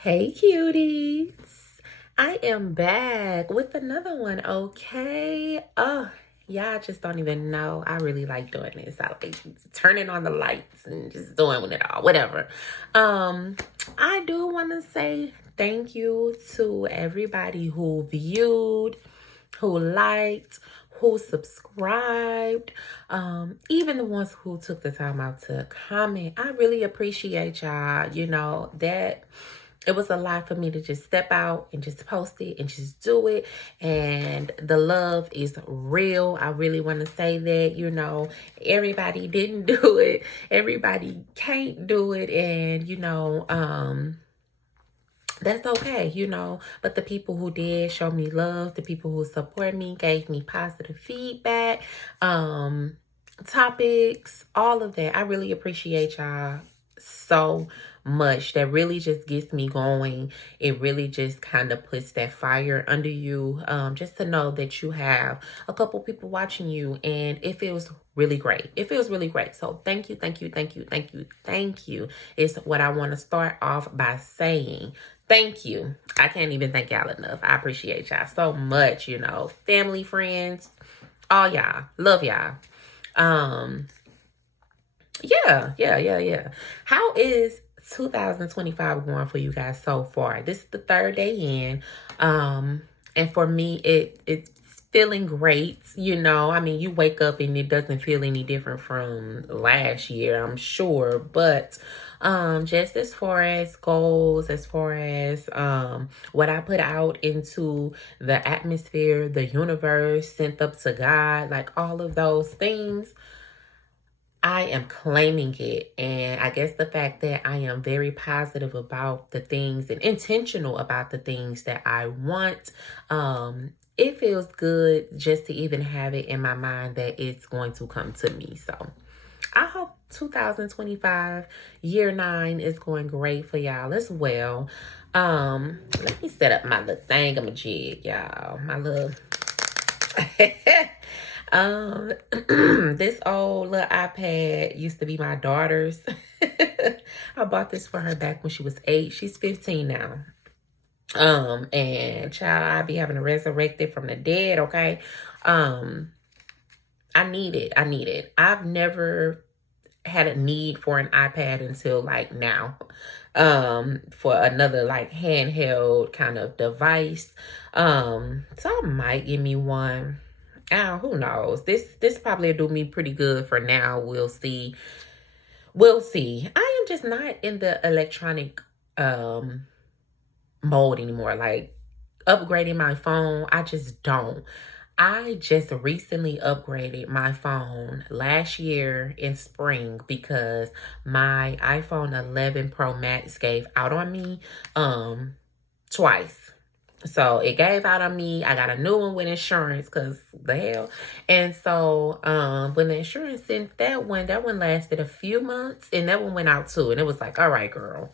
Hey cuties, I am back with another one, okay? Oh, y'all just don't even know. I really like doing this. I like turning on the lights and just doing it all, whatever. I do want to say thank you to everybody who viewed, who liked, who subscribed, even the ones who took the time out to comment. I really appreciate y'all. You know, that it was a lot for me to just step out and just post it and just do it. And the love is real. I really want to say that, you know, everybody didn't do it. Everybody can't do it. And, that's okay, but the people who did show me love, the people who support me, gave me positive feedback, topics, all of that. I really appreciate y'all so much. That really just gets me going. It really just kind of puts that fire under you, just to know that you have a couple people watching you, and it feels really great. It feels really great. So thank you, thank you, thank you, thank you, thank you is what I want to start off by saying. Thank you. I can't even thank y'all enough. I appreciate y'all so much, family, friends, all y'all. Love y'all. Yeah. How is 2025 going for you guys so far? This is the third day in. And for me, it's feeling great. I mean, you wake up and it doesn't feel any different from last year, I'm sure. But just as far as goals, as far as what I put out into the atmosphere, the universe, sent up to God, like all of those things, I am claiming it. And I guess the fact that I am very positive about the things and intentional about the things that I want, it feels good just to even have it in my mind that it's going to come to me. So I hope 2025 year 9 is going great for y'all as well. Let me set up my little thingamajig, y'all. My little this old little iPad used to be my daughter's. I bought this for her back when she was 8. She's 15 now. And child, I be having to resurrect it from the dead, okay? I need it. I've never had a need for an iPad until like now. For another like handheld kind of device. So I might give me one. Who knows? This probably will do me pretty good for now. We'll see. I am just not in the electronic mode anymore. Like upgrading my phone, I just don't. I just recently upgraded my phone last year in spring because my iPhone 11 Pro Max gave out on me twice. So it gave out on me. I got a new one with insurance because the hell. And so when the insurance sent that one lasted a few months, and that one went out too. And it was like, all right, girl.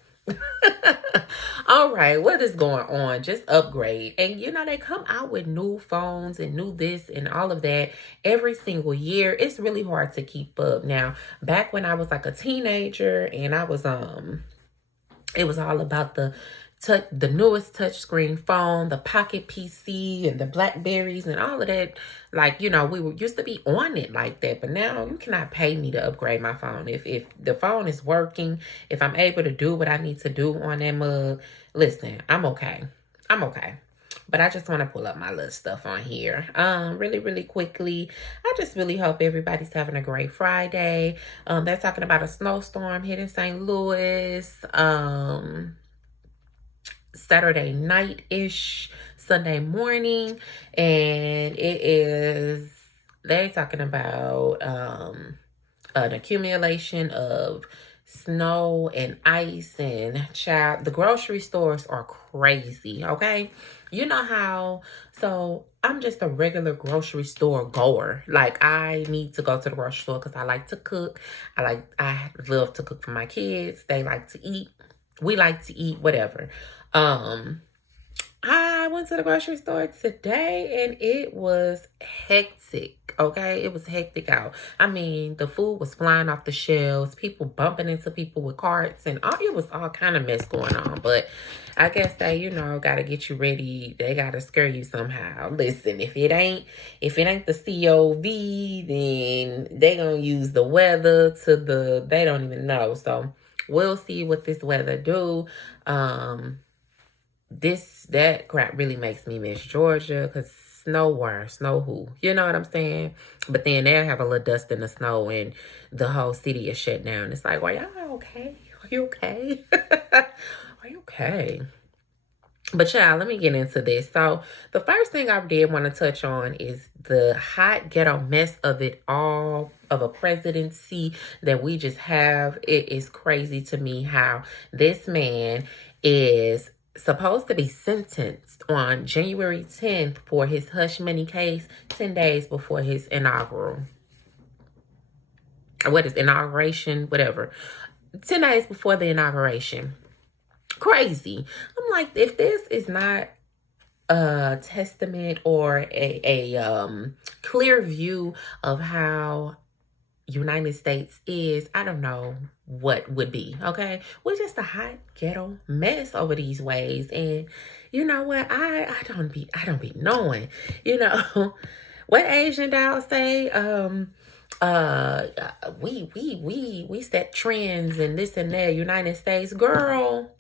All right, what is going on? Just upgrade. And they come out with new phones and new this and all of that every single year. It's really hard to keep up. Now, back when I was like a teenager and I was it was all about the newest touchscreen phone, the Pocket PC, and the Blackberries, and all of that. Like, we used to be on it like that. But now you cannot pay me to upgrade my phone. If the phone is working, if I'm able to do what I need to do on that mug, listen, I'm okay. But I just want to pull up my little stuff on here. Really, really quickly. I just really hope everybody's having a great Friday. They're talking about a snowstorm hitting St. Louis. Saturday night-ish, Sunday morning, and they're talking about an accumulation of snow and ice, and child, the grocery stores are crazy, okay? You know how, so I'm just a regular grocery store goer. Like, I need to go to the grocery store because I like to cook. I love to cook for my kids. They like to eat. We like to eat, whatever. I went to the grocery store today and it was hectic, okay? It was hectic out. I mean, the food was flying off the shelves, people bumping into people with carts, and it was all kind of mess going on. But I guess they, gotta get you ready. They gotta scare you somehow. Listen, if it ain't the COVID, then they gonna use the weather they don't even know. So we'll see what this weather do. That crap really makes me miss Georgia, because snow where? Snow who? You know what I'm saying? But then they'll have a little dust in the snow and the whole city is shut down. It's like, well, y'all okay? Are you okay? Are you okay? But y'all, let me get into this. So the first thing I did want to touch on is the hot ghetto mess of it all, of a presidency that we just have. It is crazy to me how this man is supposed to be sentenced on January 10th for his hush money case, 10 days before his inauguration, whatever. 10 days before the inauguration. Crazy. I'm like, if this is not a testament or a clear view of how United States is, I don't know what would be. Okay, we're just a hot ghetto mess over these ways. And you know what, I don't be knowing, what Asian doll say, we set trends and this and that. United States, girl,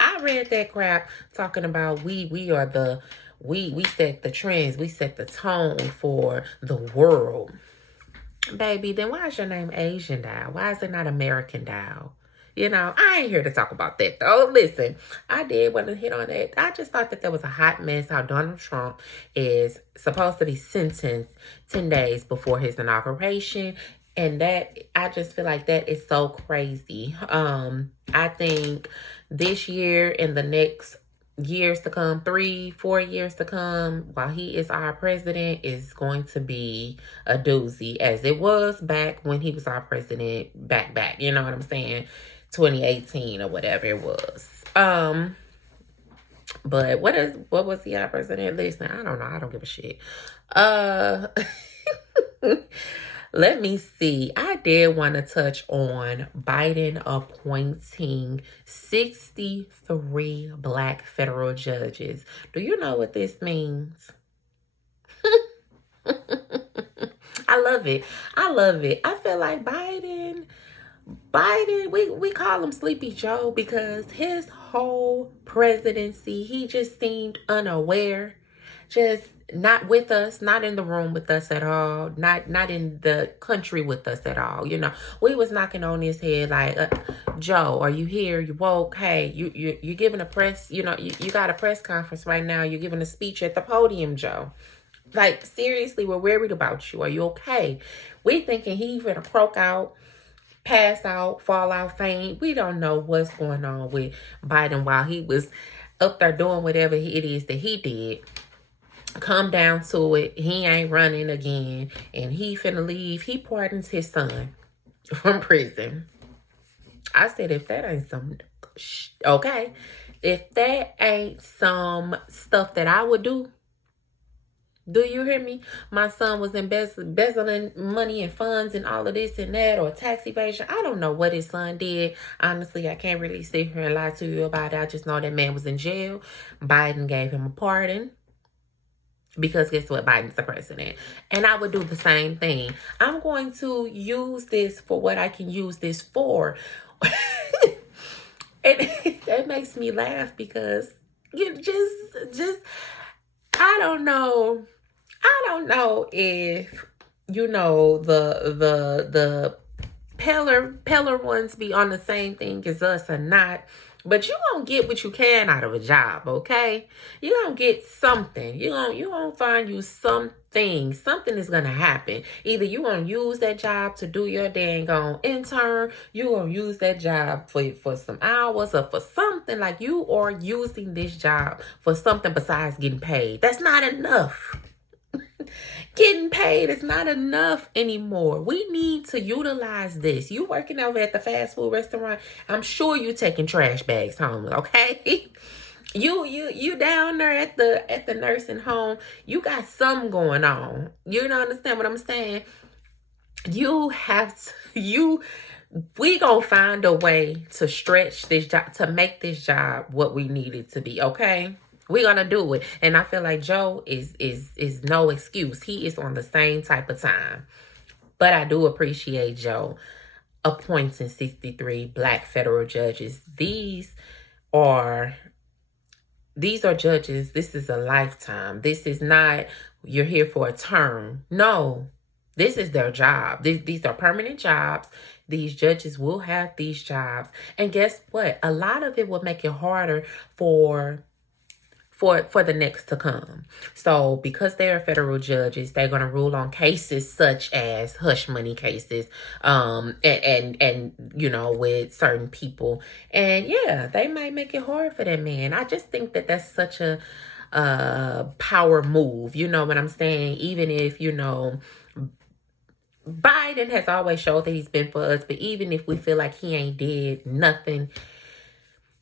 I read that crap talking about we set the trends, we set the tone for the world. Baby, then why is your name Asian Doll? Why is it not American Doll? I ain't here to talk about that though. Listen, I did want to hit on that. I just thought that was a hot mess how Donald Trump is supposed to be sentenced 10 days before his inauguration. And that, I just feel like that is so crazy. I think this year and the next years to come, 3-4 years to come, while he is our president, is going to be a doozy, as it was back when he was our president back, you know what I'm saying? 2018 or whatever it was. But what was he our president? Listen, I don't know. I don't give a shit. Let me see. I did want to touch on Biden appointing 63 black federal judges. Do you know what this means? I love it. I feel like Biden, we call him Sleepy Joe because his whole presidency, he just seemed unaware, just not with us, not in the room with us at all, not in the country with us at all. We was knocking on his head like, Joe, are you here? You woke? Hey, you're giving a press, you got a press conference right now. You're giving a speech at the podium, Joe. Like, seriously, we're worried about you. Are you okay? We thinking he's gonna croak out, pass out, fall out, faint. We don't know what's going on with Biden while he was up there doing whatever it is that he did. Come down to it, he ain't running again, and he finna leave. He pardons his son from prison. I said, if that ain't some, okay, if that ain't some stuff that I would do you hear me? My son was embezzling money and funds and all of this and that, or tax evasion. I don't know what his son did. Honestly, I can't really sit here and lie to you about it. I just know that man was in jail. Biden gave him a pardon. Because guess what? Biden's the president. And I would do the same thing. I'm going to use this for what I can use this for. And that makes me laugh because you just I don't know if the Peller ones be on the same thing as us or not. But you gonna get what you can out of a job, okay? You gonna get something. You gonna find you something. Something is gonna happen. Either you gonna use that job to do your dang on intern. You gonna use that job for some hours or for something. Like, you are using this job for something besides getting paid. That's not enough. Getting paid is not enough anymore. We need to utilize this. You working over at the fast food restaurant, I'm sure you taking trash bags home, okay? You down there at the nursing home, you got something going on. You don't understand what I'm saying? you have to, we gonna find a way to stretch this job, to make this job what we need it to be. Okay, we're gonna do it. And I feel like Joe is no excuse. He is on the same type of time. But I do appreciate Joe appointing 63 black federal judges. Are these are judges. This is a lifetime. This is not you're here for a term. No, this is their job. These are permanent jobs. These judges will have these jobs. And guess what? A lot of it will make it harder for the next to come. So because they are federal judges, they're going to rule on cases such as hush money cases, and you know, with certain people. And yeah, they might make it hard for that man. I just think that that's such a power move. You know what I'm saying? Even if, you know, Biden has always showed that he's been for us, but even if we feel like he ain't did nothing,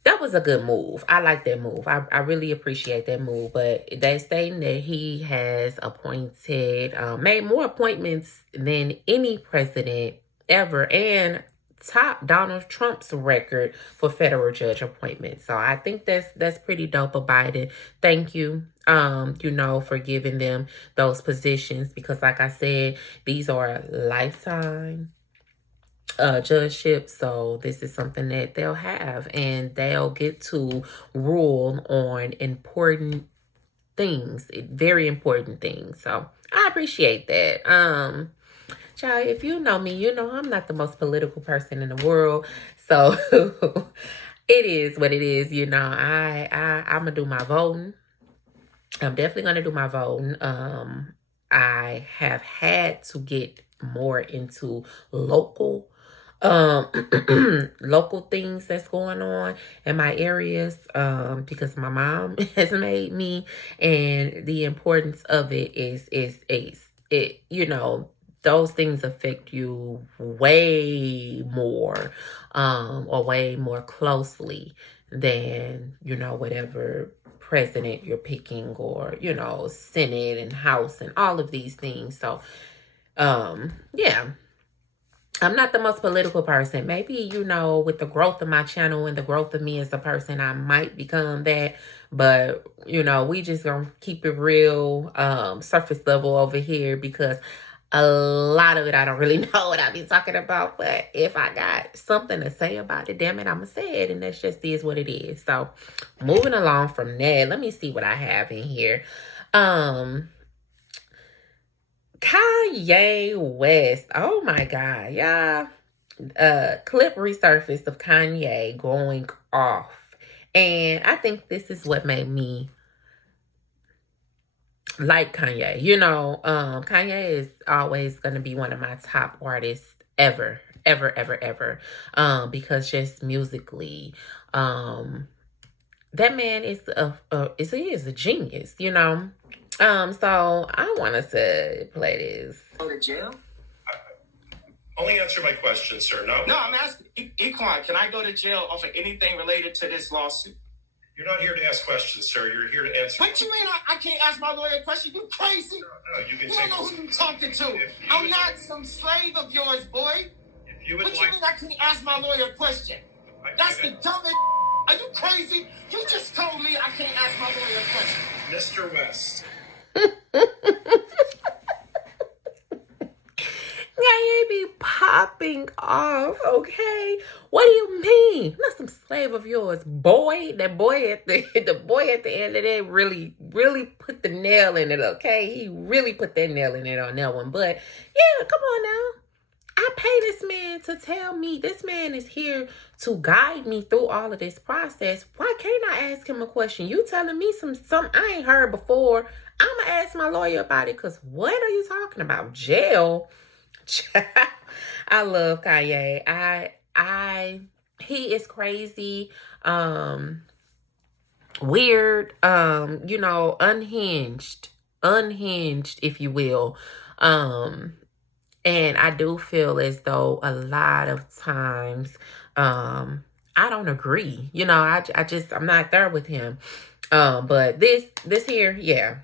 that was a good move. I like that move. I really appreciate that move. But they stating that he has appointed, made more appointments than any president ever, and top Donald Trump's record for federal judge appointments. So I think that's pretty dope of Biden. Thank you, you know, for giving them those positions, because like I said, these are lifetime judgeship. So this is something that they'll have, and they'll get to rule on important things, very important things. So I appreciate that. Child, if you know me, you know I'm not the most political person in the world. So it is what it is. You know, I'm gonna do my voting. I'm definitely gonna do my voting. I have had to get more into local local things that's going on in my areas, because my mom has made me, and the importance of it is it, you know, those things affect you way more, or way more closely than, you know, whatever president you're picking, or, you know, Senate and House and all of these things. So yeah, I'm not the most political person. Maybe, you know, with the growth of my channel and the growth of me as a person, I might become that. But, you know, we just gonna keep it real, surface level over here, because a lot of it I don't really know what I be talking about. But if I got something to say about it, damn it, I'm gonna say it. And that's just is what it is. So moving along from that, let me see what I have in here. Kanye West. Oh my God, y'all. Clip resurfaced of Kanye going off. And I think this is what made me like Kanye. You know, Kanye is always going to be one of my top artists ever, ever, ever, ever. Because just musically, that man is he is a genius, you know. So I want us to play this. Go to jail? Only answer my question, sir. No, I'm asking. Equine, can I go to jail off of anything related to this lawsuit? You're not here to ask questions, sir. You're here to answer. What you mean I can't ask my lawyer a question? You crazy? No, you can take. You don't know who you talking to. I'm not some slave of yours, boy. If you would what you mean I can't ask my lawyer a question? That's the dumbest. Are you crazy? You just told me I can't ask my lawyer a question. Mr. West. Kanye be popping off, okay? What do you mean? Not some slave of yours, boy. That boy at the boy at the end of that really put the nail in it, okay? He really put that nail in it on that one. But yeah, come on now. I pay this man to tell me. This man is here to guide me through all of this process. Why can't I ask him a question? You telling me some I ain't heard before. I'm gonna ask my lawyer about it, because what are you talking about? Jail? I love Kanye. He is crazy, weird, you know, unhinged, if you will. And I do feel as though a lot of times, I don't agree. You know, I'm not there with him. But this here, yeah.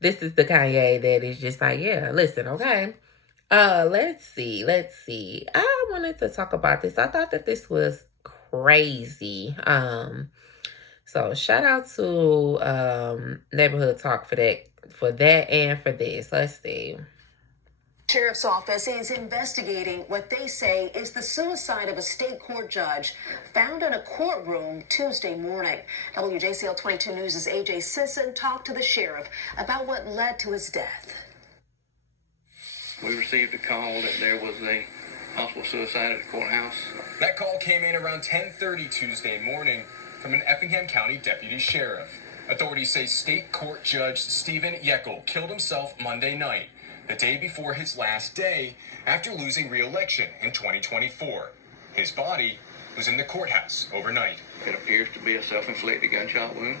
This is the Kanye that is just like, yeah, listen, okay. Let's see. Let's see. I wanted to talk about this. I thought that this was crazy. So shout out to Neighborhood Talk for that and for this. Let's see. Sheriff's office is investigating what they say is the suicide of a state court judge found in a courtroom Tuesday morning. WJCL 22 News' AJ Sisson talked to the sheriff about what led to his death. We received a call that there was a possible suicide at the courthouse. That call came in around 10:30 Tuesday morning from an Effingham County deputy sheriff. Authorities say state court judge Stephen Yeckel killed himself Monday night, the day before his last day after losing re-election in 2024. His body was in the courthouse overnight. It appears to be a self-inflicted gunshot wound.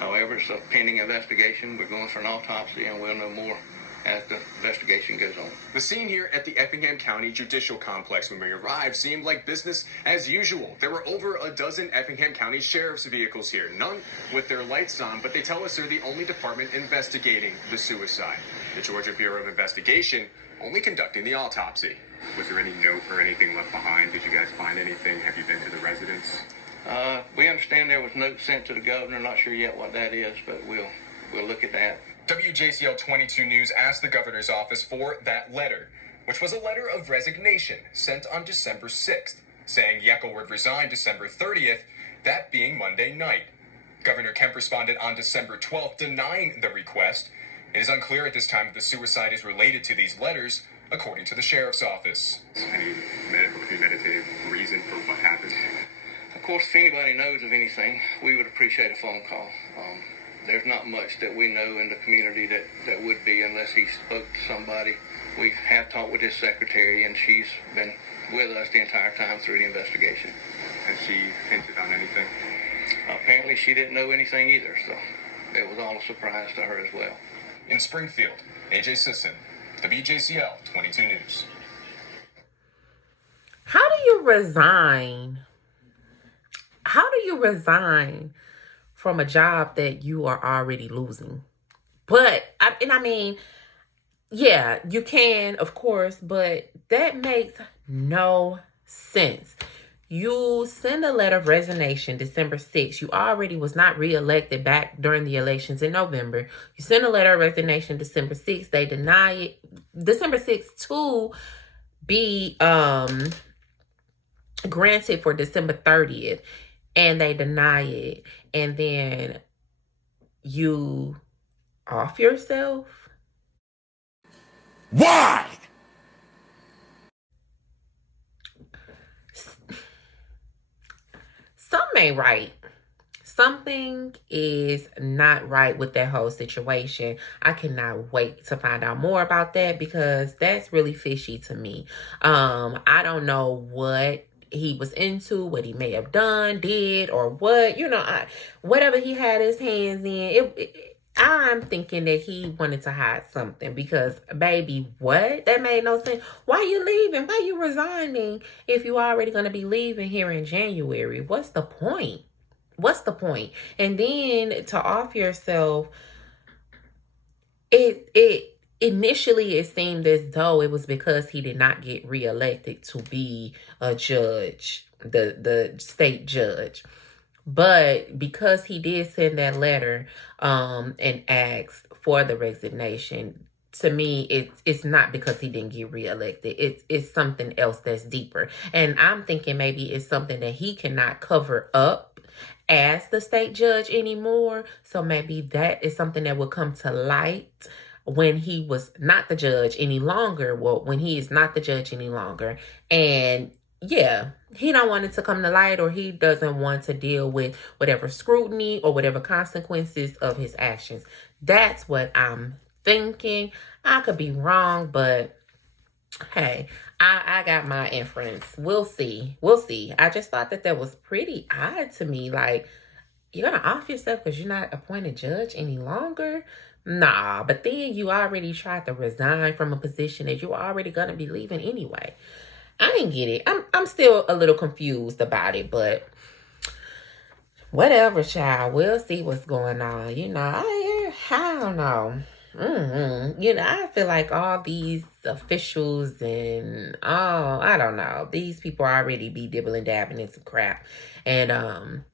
However, it's a pending investigation. We're going for an autopsy, and we'll know more as the investigation goes on. The scene here at the Effingham County Judicial Complex when we arrived seemed like business as usual. There were over a dozen Effingham County Sheriff's vehicles here, none with their lights on, but they tell us they're the only department investigating the suicide. The Georgia Bureau of Investigation only conducting the autopsy. Was there any note or anything left behind? Did you guys find anything? Have you been to the residence? We understand there was notes sent to the governor. Not sure yet what that is, but we'll look at that. WJCL 22 News asked the governor's office for that letter, which was a letter of resignation sent on December 6th, saying Yeckel would resign December 30th, that being Monday night. Governor Kemp responded on December 12th, denying the request. It is unclear at this time if the suicide is related to these letters, according to the sheriff's office. Any premeditated reason for what happened? Of course, if anybody knows of anything, we would appreciate a phone call. There's not much that we know in the community that would be unless he spoke to somebody. We have talked with his secretary, and she's been with us the entire time through the investigation. Has she hinted on anything? Apparently she didn't know anything either, so it was all a surprise to her as well. In Springfield, AJ Sisson, WJCL 22 News. How do you resign? How do you resign from a job that you are already losing? But, I mean, yeah, you can, of course, but that makes no sense. You send a letter of resignation December 6th. You already was not reelected back during the elections in November. You send a letter of resignation December 6th. They deny it December 6th to be granted for December 30th. And they deny it. And then you off yourself. Why? Something ain't right. Something is not right with that whole situation. I cannot wait to find out more about that because that's really fishy to me. I don't know what he was into, what he may have done, did, or what, whatever he had his hands in, I'm thinking that he wanted to hide something because, baby, what? That made no sense. Why you leaving? Why you resigning if you already going to be leaving here in January? What's the point? What's the point? And then to off yourself, initially it seemed as though it was because he did not get reelected to be a judge, the state judge. But because he did send that letter and asked for the resignation, to me, it's not because he didn't get reelected. It's something else that's deeper. And I'm thinking maybe it's something that he cannot cover up as the state judge anymore. So maybe that is something that will come to light when he was not the judge any longer. Well, when he is not the judge any longer. And yeah, he don't want it to come to light, or he doesn't want to deal with whatever scrutiny or whatever consequences of his actions. That's what I'm thinking. I could be wrong, but hey, I got my inference. We'll see. I just thought that was pretty odd to me. Like, you're going to off yourself because you're not appointed judge any longer? Nah, but then you already tried to resign from a position that you're already going to be leaving anyway. I didn't get it. I'm still a little confused about it, but whatever, child. We'll see what's going on. I don't know. You know, I feel like all these officials and I don't know, these people already be dibbling dabbing in some crap, and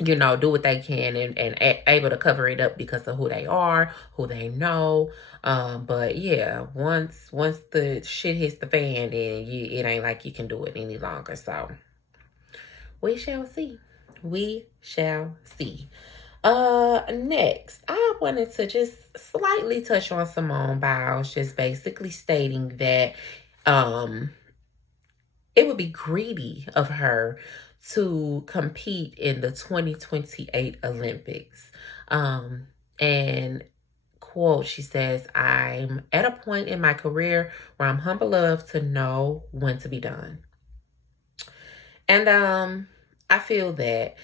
you know, do what they can and able to cover it up because of who they are, who they know. But yeah, once the shit hits the fan, then it ain't like you can do it any longer. So we shall see. We shall see. Next, I wanted to just slightly touch on Simone Biles, just basically stating that it would be greedy of her to compete in the 2028 Olympics. And quote, she says, "I'm at a point in my career where I'm humble enough to know when to be done." And I feel that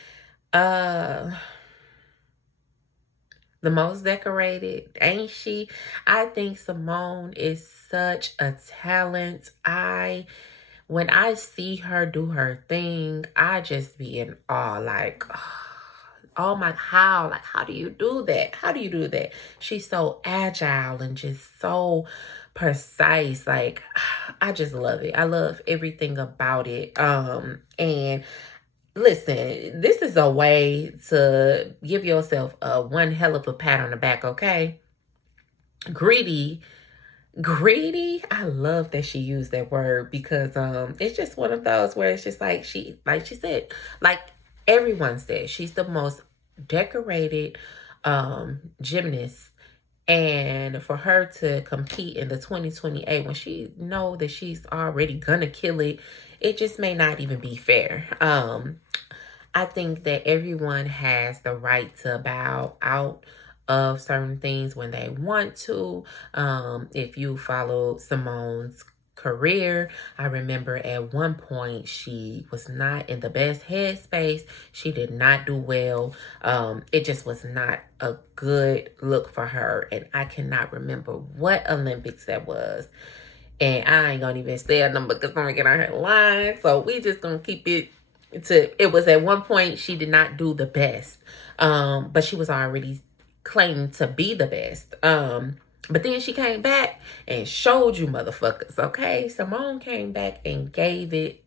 the most decorated, ain't she? I think Simone is such a talent. When I see her do her thing, I just be in awe. Like, oh my, how do you do that? How do you do that? She's so agile and just so precise. Like, I just love it. I love everything about it. And listen, this is a way to give yourself a one hell of a pat on the back, okay? Greedy, I love that she used that word because it's just one of those where it's just like she said, like everyone said, she's the most decorated gymnast, and for her to compete in the 2028 when she know that she's already gonna kill it, it just may not even be fair. I think that everyone has the right to bow out of certain things when they want to. If you follow Simone's career, I remember at one point she was not in the best headspace. She did not do well. It just was not a good look for her. And I cannot remember what Olympics that was. And I ain't gonna even say a number because I'm gonna get on her line. So we just gonna keep it to, it was at one point she did not do the best. But she was already claiming to be the best. But then she came back and showed you motherfuckers, okay? Simone came back and gave it.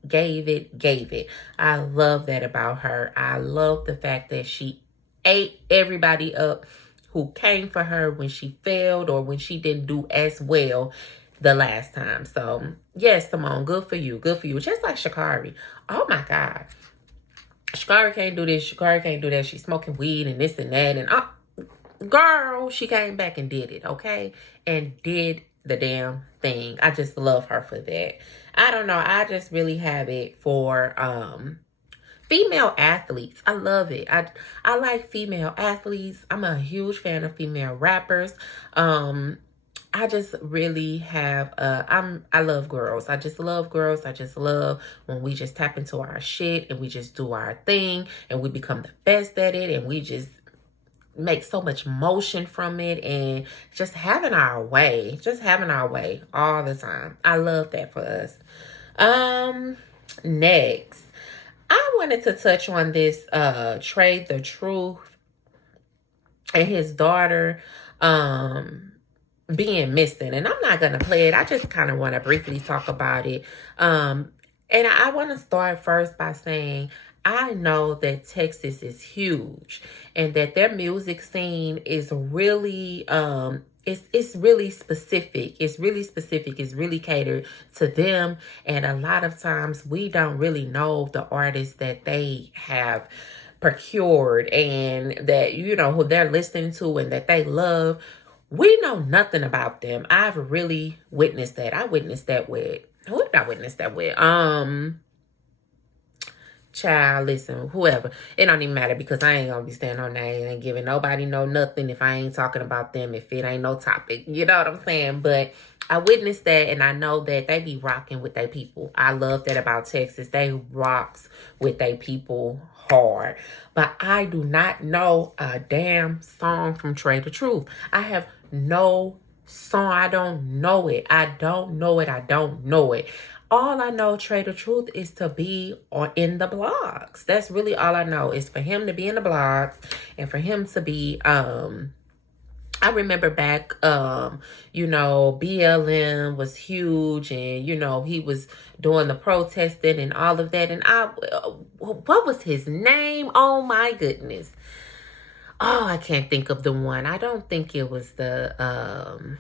I love that about her. I love the fact that she ate everybody up who came for her when she failed or when she didn't do as well the last time. So yes, Simone, good for you. Just like Sha'Carri. Oh my God. Sha'Carri can't do this. Sha'Carri can't do that. She's smoking weed and this and that. And girl, she came back and did it, okay? And did the damn thing. I just love her for that. I don't know. I just really have it for female athletes. I love it. I like female athletes. I'm a huge fan of female rappers. I just really have I love girls. I just love girls. I just love when we just tap into our shit and we just do our thing and we become the best at it and we just make so much motion from it and just having our way all the time. I love that for us. Next, I wanted to touch on this Teedra Truth and his daughter being missing, and I'm not gonna play it. I just kind of want to briefly talk about it. And I want to start first by saying I know that Texas is huge and that their music scene is really it's really specific. It's really catered to them, and a lot of times we don't really know the artists that they have procured and that, you know, who they're listening to and that they love. We know nothing about them. I've really witnessed that. I witnessed that with, who did I witness that with? Child, listen, whoever. It don't even matter because I ain't gonna be saying no name and giving nobody no nothing if I ain't talking about them, if it ain't no topic. You know what I'm saying? But I witnessed that and I know that they be rocking with their people. I love that about Texas. They rocks with their people hard. But I do not know a damn song from Teedra Truth. I have no song. I don't know it. All I know Teedra Truth is to be in the blogs. That's really all I know, is for him to be in the blogs and for him to be I remember back, BLM was huge, and, he was doing the protesting and all of that. And what was his name? Oh my goodness. Oh, I can't think of the one. I don't think it was the,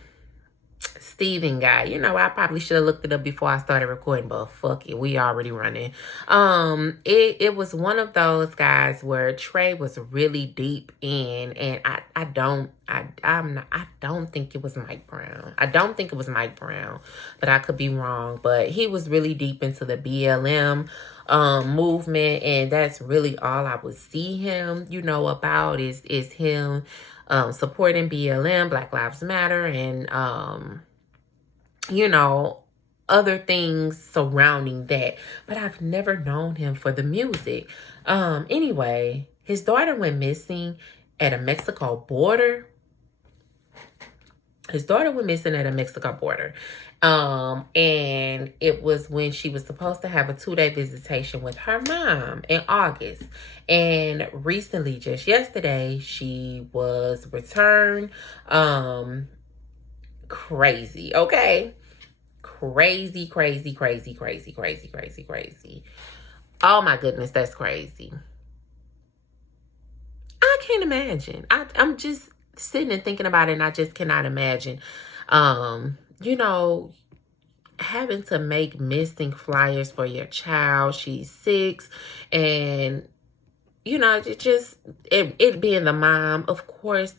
Steven guy. I probably should have looked it up before I started recording, but fuck it, we already running. It was one of those guys where Trey was really deep in, and I don't think it was Mike Brown. I don't think it was Mike Brown, but I could be wrong. But he was really deep into the BLM movement, and that's really all I would see him, about is him supporting BLM, Black Lives Matter, and other things surrounding that. But I've never known him for the music. Anyway, his daughter went missing at a Mexico border. And it was when she was supposed to have a 2-day visitation with her mom in August. And recently, just yesterday, she was returned. Crazy, okay? Crazy. Oh my goodness, that's crazy. I can't imagine. I'm just sitting and thinking about it, and I just cannot imagine. Having to make missing flyers for your child. She's 6, and it being the mom, of course.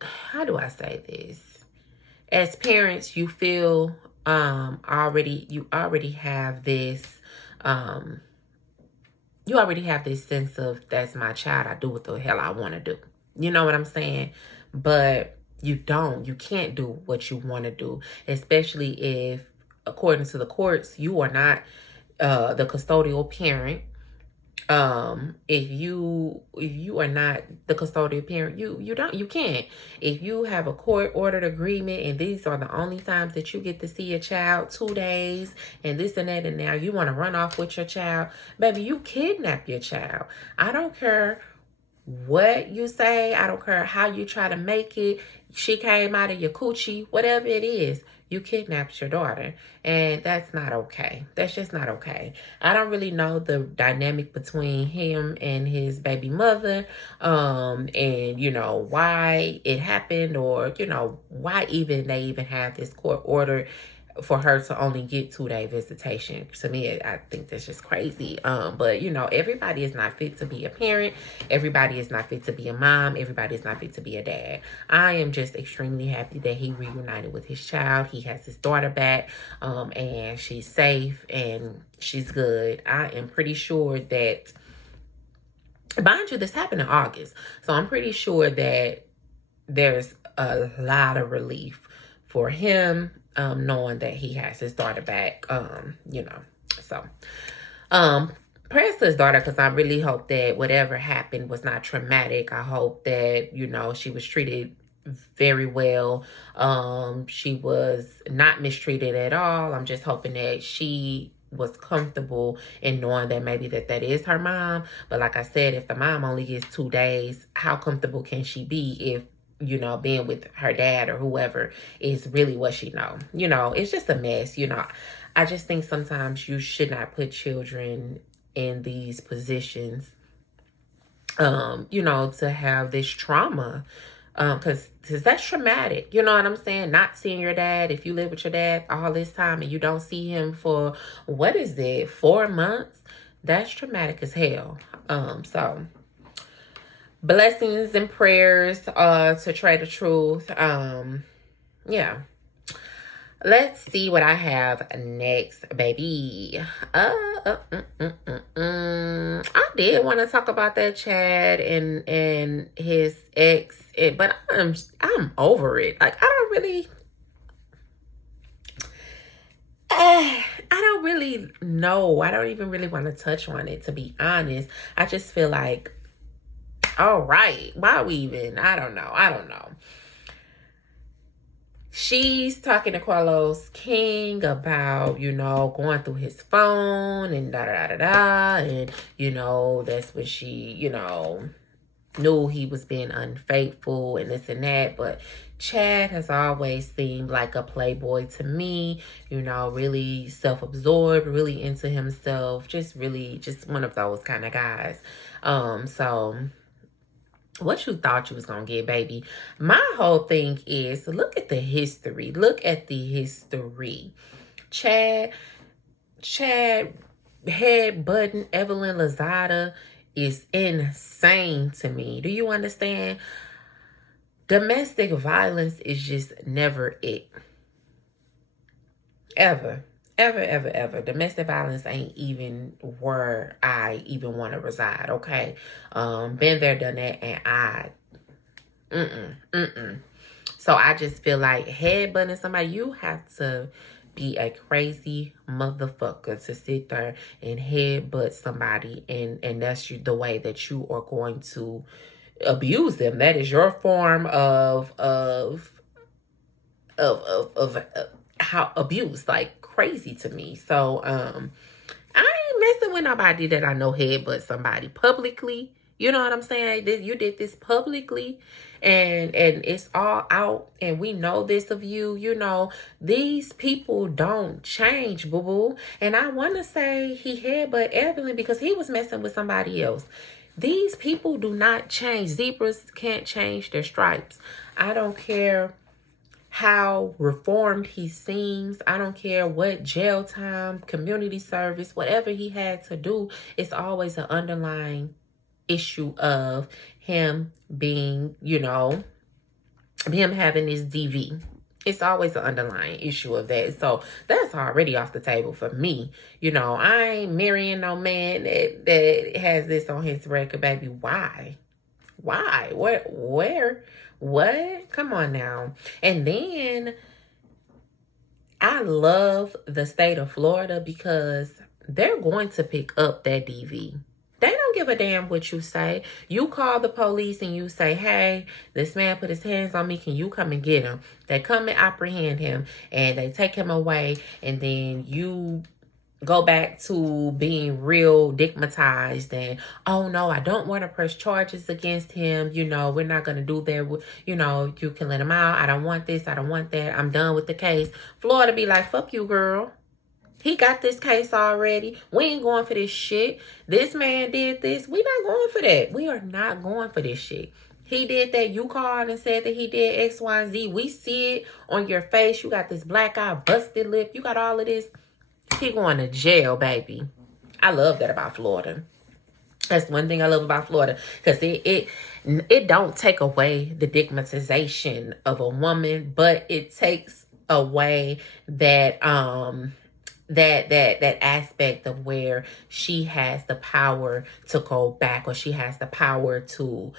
How do I say this? As parents, you feel you already have this sense of, that's my child, I do what the hell I want to do. You know what I'm saying? But you can't do what you want to do, especially if, according to the courts, you are not the custodial parent. If you are not the custodial parent, you can't. If you have a court ordered agreement and these are the only times that you get to see your child, 2 days and this and that, and now you want to run off with your child, baby, you kidnap your child. I don't care what you say. I don't care how you try to make it. She came out of your coochie, whatever it is. You kidnapped your daughter, and that's not okay. That's just not okay. I don't really know the dynamic between him and his baby mother, and why it happened, or why they even have this court order for her to only get 2-day visitation. To me, I think that's just crazy. But everybody is not fit to be a parent. Everybody is not fit to be a mom. Everybody is not fit to be a dad. I am just extremely happy that he reunited with his child. He has his daughter back, and she's safe and she's good. I am pretty sure that, mind you, this happened in August, so I'm pretty sure that there's a lot of relief for him, knowing that he has his daughter back. So prayers to his daughter, because I really hope that whatever happened was not traumatic. I hope that she was treated very well. She was not mistreated at all. I'm just hoping that she was comfortable in knowing that maybe that is her mom. But like I said, if the mom only gets 2 days, how comfortable can she be if being with her dad or whoever is really what she know? It's just a mess. I just think sometimes you should not put children in these positions, to have this trauma, because that's traumatic. You know what I'm saying? Not seeing your dad, if you live with your dad all this time and you don't see him for, 4 months, that's traumatic as hell. So blessings and prayers to Trey the Truth. Yeah. Let's see what I have next, baby. I did want to talk about that Chad and his ex, but I'm over it. Like, I don't really know. I don't even really want to touch on it, to be honest. I just feel like, all right, why we even? I don't know. she's talking to Carlos King about, you know, going through his phone and da-da-da-da-da. And, you know, that's when she, you know, knew he was being unfaithful and this and that. But Chad has always seemed like a playboy to me, you know, really self-absorbed, really into himself, just really just one of those kind of guys. So what you thought you was gonna get, baby? My whole thing is, look at the history. Look at the history. Chad head button Evelyn Lozada is insane to me. Do you understand? Domestic violence is just never it. Ever. Ever. Domestic violence ain't even where I even want to reside, okay? Been there, done that, and So I just feel like headbutting somebody, you have to be a crazy motherfucker to sit there and headbutt somebody, and that's the way that you are going to abuse them. That is your form of how abuse, like crazy to me. So I ain't messing with nobody that I know headbutt somebody publicly. You know what I'm saying? You did this publicly, and it's all out, and we know this of you. You know, these people don't change, boo-boo. And I want to say he headbutt Evelyn because he was messing with somebody else. These people do not change. Zebras can't change their stripes. I don't care how reformed he seems. I don't care what jail time, community service, whatever he had to do. It's always an underlying issue of him being, you know, him having this DV. It's always an underlying issue of that. So that's already off the table for me. You know, I ain't marrying no man that has this on his record, baby. Why? Where? What? Come on now. And then I love the state of Florida because they're going to pick up that DV. They don't give a damn what you say. You call the police and you say, hey, this man put his hands on me. Can you come and get him? They come and apprehend him and they take him away. And then you go back to being real stigmatized and, oh no, I don't want to press charges against him. You know, we're not going to do that. You know, you can let him out. I don't want this. I don't want that. I'm done with the case. Florida be like, fuck you, girl. He got this case already. We ain't going for this shit. This man did this. We not going for that. We are not going for this shit. He did that. You called and said that he did X, Y, and Z. We see it on your face. You got this black eye, busted lip. You got all of this. He going to jail, baby. I love that about Florida. That's one thing I love about Florida. Because it don't take away the stigmatization of a woman, but it takes away that that aspect of where she has the power to go back, or she has the power to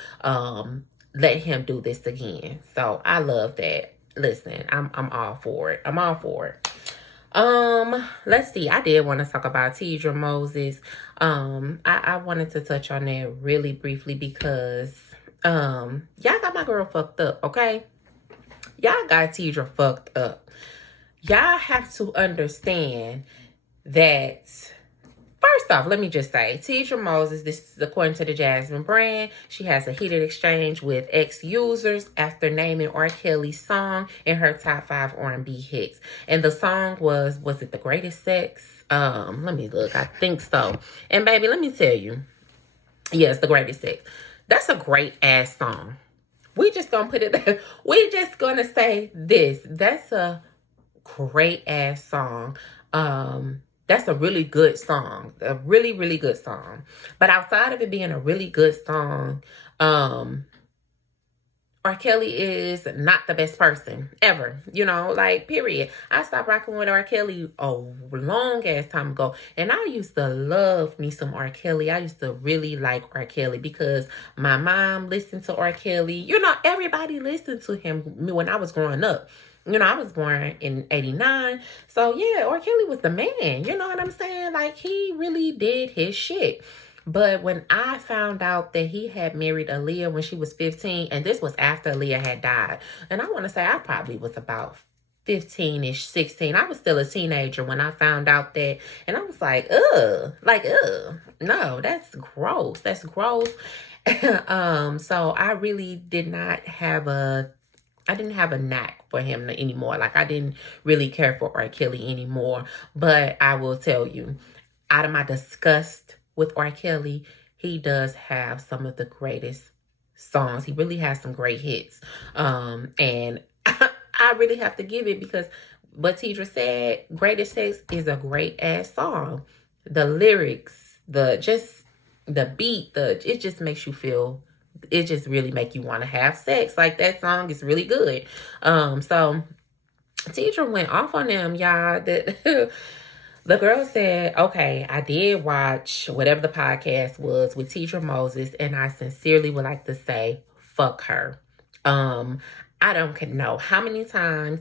let him do this again. So I love that. Listen, I'm all for it. I'm all for it. Let's see. I did want to talk about Teedra Moses. I wanted to touch on that really briefly because y'all got my girl fucked up, okay? Y'all got Teedra fucked up. Y'all have to understand that, first off, let me just say, Teedra Moses, this is according to the Jasmine brand, she has a heated exchange with ex-users after naming R. Kelly's song in her top 5 R&B hits. And the song was it The Greatest Sex? Let me look. I think so. And baby, let me tell you, yes, The Greatest Sex. That's a great ass song. We just gonna put it there. We just gonna say this. That's a great ass song. That's a really good song. A really, really good song. But outside of it being a really good song, R. Kelly is not the best person ever. You know, like, period. I stopped rocking with R. Kelly a long ass time ago. And I used to love me some R. Kelly. I used to really like R. Kelly because my mom listened to R. Kelly. You know, everybody listened to him when I was growing up. You know, I was born in 89. So, yeah, R. Kelly was the man. You know what I'm saying? Like, he really did his shit. But when I found out that he had married Aaliyah when she was 15, and this was after Aaliyah had died, and I want to say I probably was about 15-ish, 16. I was still a teenager when I found out that, and I was like, ugh, no, that's gross. That's gross. So I really didn't have a knack for him anymore. Like, I didn't really care for R. Kelly anymore. But I will tell you, out of my disgust with R. Kelly, he does have some of the greatest songs. He really has some great hits. And I really have to give it, because what Teedra said, Greatest Sex is a great ass song. The lyrics, the beat, it just makes you feel, it just really make you want to have sex. Like, that song is really good. So Teedra went off on them, y'all. That the girl said, okay, I did watch whatever the podcast was with Teedra Moses, and I sincerely would like to say, fuck her. I don't know how many times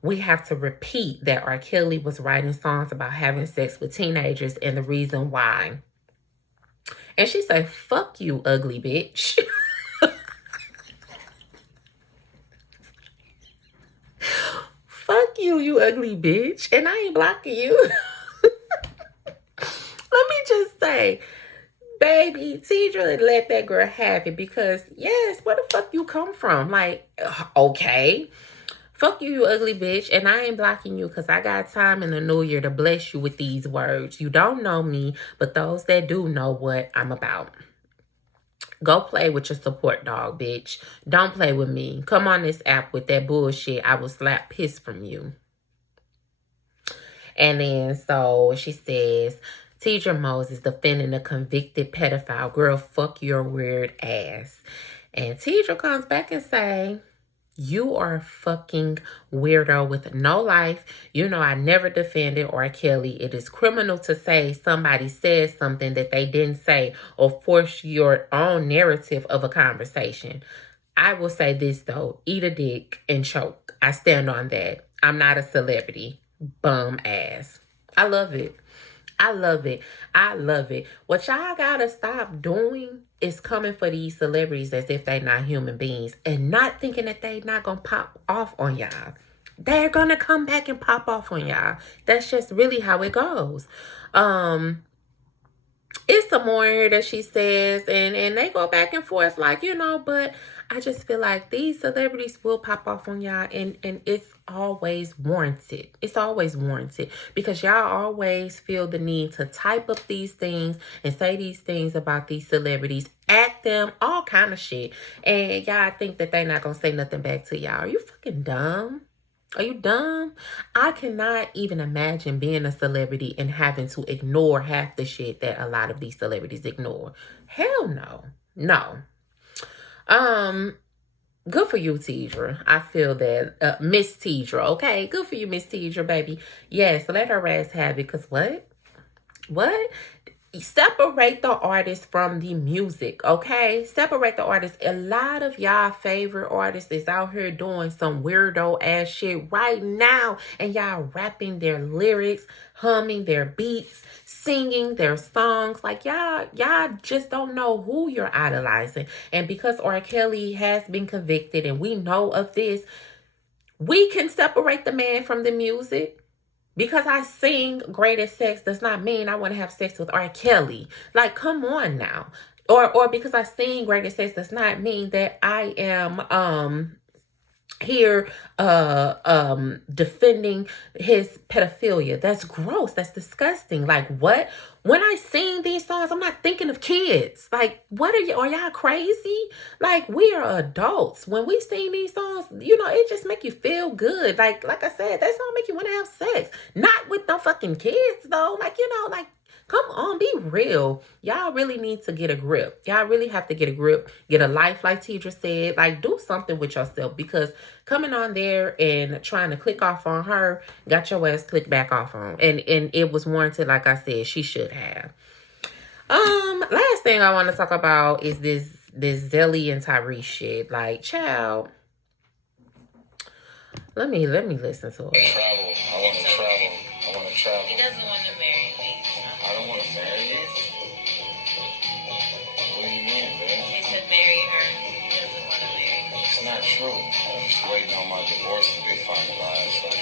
we have to repeat that R. Kelly was writing songs about having sex with teenagers and the reason why. And she said, fuck you, ugly bitch. Fuck you, you ugly bitch. And I ain't blocking you. Let me just say, baby, Teedra let that girl have it, because, yes, where the fuck you come from? Like, okay. Fuck you, you ugly bitch. And I ain't blocking you, because I got time in the new year to bless you with these words. You don't know me, but those that do know what I'm about. Go play with your support dog, bitch. Don't play with me. Come on this app with that bullshit. I will slap piss from you. And then, so she says, Teedra Moses defending a convicted pedophile. Girl, fuck your weird ass. And Teedra comes back and say, you are a fucking weirdo with no life. You know, I never defended R. Kelly. It is criminal to say somebody said something that they didn't say, or force your own narrative of a conversation. I will say this, though. Eat a dick and choke. I stand on that. I'm not a celebrity. Bum ass. I love it. I love it. I love it. What y'all gotta stop doing is coming for these celebrities as if they're not human beings, and not thinking that they not gonna pop off on y'all. They're gonna come back and pop off on y'all. That's just really how it goes. It's some more here that she says, and they go back and forth, like, you know, but I just feel like these celebrities will pop off on y'all, and it's always warranted. It's always warranted, because y'all always feel the need to type up these things and say these things about these celebrities, at them, all kind of shit. And y'all think that they're not going to say nothing back to y'all. Are you fucking dumb? Are you dumb? I cannot even imagine being a celebrity and having to ignore half the shit that a lot of these celebrities ignore. Hell no. No. Good for you, Teedra. I feel that. Miss Teedra, okay? Good for you, Miss Teedra, baby. Yes, let her ass have it, because what? What? Separate the artist from the music, okay? Separate the artist. A lot of y'all favorite artists is out here doing some weirdo ass shit right now, and y'all rapping their lyrics, humming their beats, singing their songs. Like, y'all just don't know who you're idolizing. And because R. Kelly has been convicted and we know of this, we can separate the man from the music. Because I sing Greatest Sex does not mean I want to have sex with R. Kelly. Like, come on now. Or because I sing Greatest Sex does not mean that I am here defending his pedophilia. That's gross. That's disgusting. Like, what? When I sing these songs, I'm not thinking of kids. Like, what are y'all crazy? Like, we are adults. When we sing these songs, you know, it just make you feel good. Like I said, that song make you want to have sex. Not with no fucking kids, though. Like, you know, like, come on, be real. Y'all really need to get a grip. Y'all really have to get a grip. Get a life, like Teedra said. Like, do something with yourself, because coming on there and trying to click off on her got your ass clicked back off on. And it was warranted, like I said, she should have. Last thing I want to talk about is this Zelly and Tyrese shit. Like, child, let me listen to it. I want to travel. He doesn't want to marry me. I don't want to marry you. What do you mean, man? He said marry her. He doesn't want to marry me. It's not true. I'm just waiting on my divorce to be finalized. So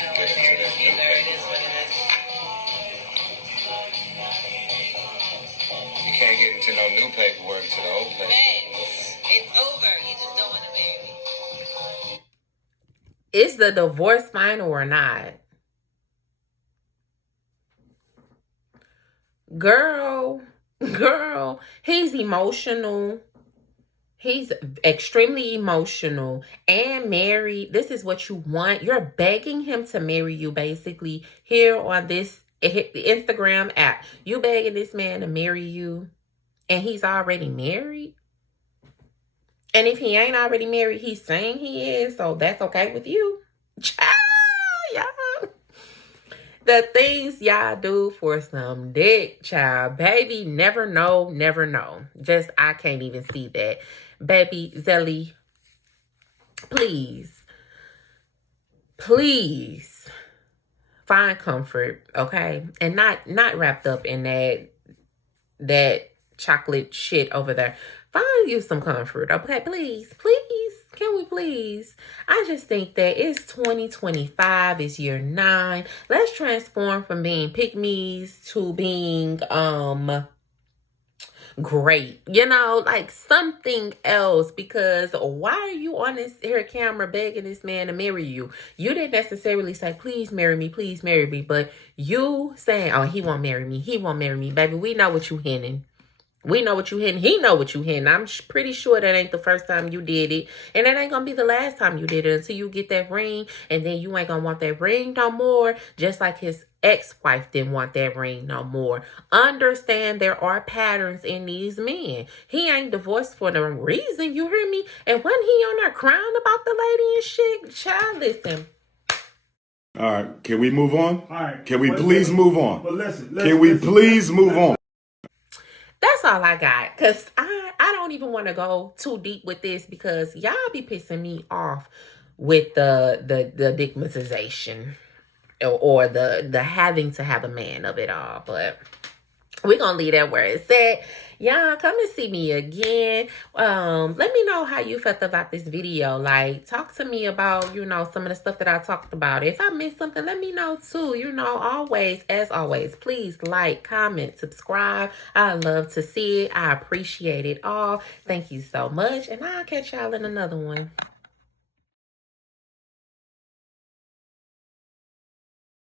Is the divorce final or not? Girl, he's emotional. He's extremely emotional and married. This is what you want. You're begging him to marry you, basically, here on this Instagram app. You begging this man to marry you, and he's already married. And if he ain't already married, he's saying he is, so that's okay with you. Child, y'all. The things y'all do for some dick, child. Baby, never know, never know. Just, I can't even see that. Baby, Zelly, please, please find comfort, okay? And not wrapped up in that chocolate shit over there. Find you some comfort, okay? Please, please. Can we please? I just think that it's 2025, it's year 9. Let's transform from being pick-me's to being great, you know, like something else. Because why are you on this here camera begging this man to marry you? You didn't necessarily say, please marry me, but you saying, oh, he won't marry me, baby. We know what you hinting. We know what you hitting. He know what you hitting. I'm pretty sure that ain't the first time you did it. And that ain't going to be the last time you did it until you get that ring. And then you ain't going to want that ring no more. Just like his ex-wife didn't want that ring no more. Understand there are patterns in these men. He ain't divorced for no reason. You hear me? And when he on there crying about the lady and shit, child, listen. All right. Can we move on? All right. Can we please move on? But listen. Can we please move on? That's all I got. Because I don't even want to go too deep with this because y'all be pissing me off with the digmatization or the having to have a man of it all. But we're going to leave that where it's at. Y'all, come and see me again. Let me know how you felt about this video. Like, talk to me about, you know, some of the stuff that I talked about. If I missed something, let me know too. You know, always, as always, please like, comment, subscribe. I love to see it. I appreciate it all. Thank you so much. And I'll catch y'all in another one.